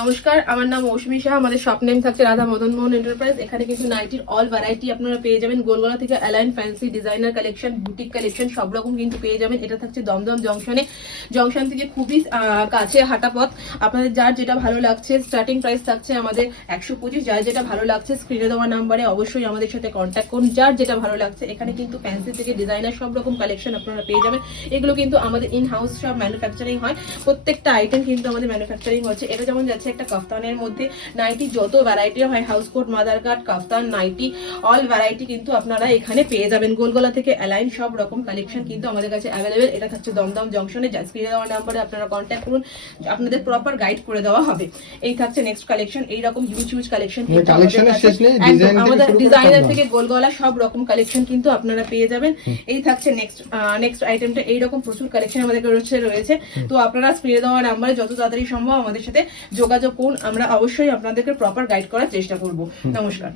নমস্কার, আমার নাম মৌসুমী শাহ। আমাদের শপ নেম থাকছে রাধা মদন মোহন এন্টারপ্রাইজ। এখানে কিন্তু নাইটির অল ভ্যারাইটি আপনারা পেয়ে যাবেন। গোলগলা থেকে align, fancy, designer collection, boutique collection সব রকম কিন্তু পেয়ে যাবেন। এটা থাকছে দমদম জংশন থেকে খুবই কাছে হাঁটা পথ। আপনাদের যার যেটা ভালো লাগছে, স্টার্টিং প্রাইস থাকছে আমাদের 125। যার যেটা ভালো লাগছে স্ক্রিনে দেওয়া নাম্বারে অবশ্যই আমাদের সাথে কন্ট্যাক্ট করুন। যার যেটা ভালো লাগছে, এখানে কিন্তু ফ্যান্সি থেকে ডিজাইনার সব রকম কালেকশন আপনারা পেয়ে যাবেন। এগুলো কিন্তু আমাদের ইন হাউস সব ম্যানুফ্যাকচারিং হয়। প্রত্যেকটা আইটেম কিন্তু আমাদের ম্যানুফ্যাকচারিং হচ্ছে। এটা যেমন যাচ্ছে একটা কাফতানের মধ্যে নাইটি, যত ভ্যারাইটি হয় হাউস কোট, মাদার কাট, কাফতান, নাইটি অল ভ্যারাইটি কিন্তু আপনারা এখানে পেয়ে যাবেন। গোলগলা থেকে অ্যালাইন সব রকম কালেকশন কিন্তু আমাদের কাছে অ্যাভেলেবেল। এটা থাকছে দমদম জংশনে। স্ক্রিনে দেওয়া নাম্বারে আপনারা কন্ট্যাক্ট করুন, আপনাদের প্রপার গাইড করে দেওয়া হবে। এই থাকছে নেক্সট কালেকশন। এইরকম হিউজ কালেকশন আমাদের ডিজাইনার থেকে গোলগলা সব রকম কালেকশন কিন্তু আপনারা পেয়ে যাবেন। এই থাকছে নেক্সট আইটেমটা। এইরকম প্রচুর কালেকশন আমাদের রয়েছে। তো আপনারা স্ক্রিনে দেওয়া নাম্বারে যত তাড়াতাড়ি সম্ভব আমাদের সাথে যোগাযোগ করুন। আমরা অবশ্যই আপনাদেরকে প্রপার গাইড করার চেষ্টা করব। নমস্কার।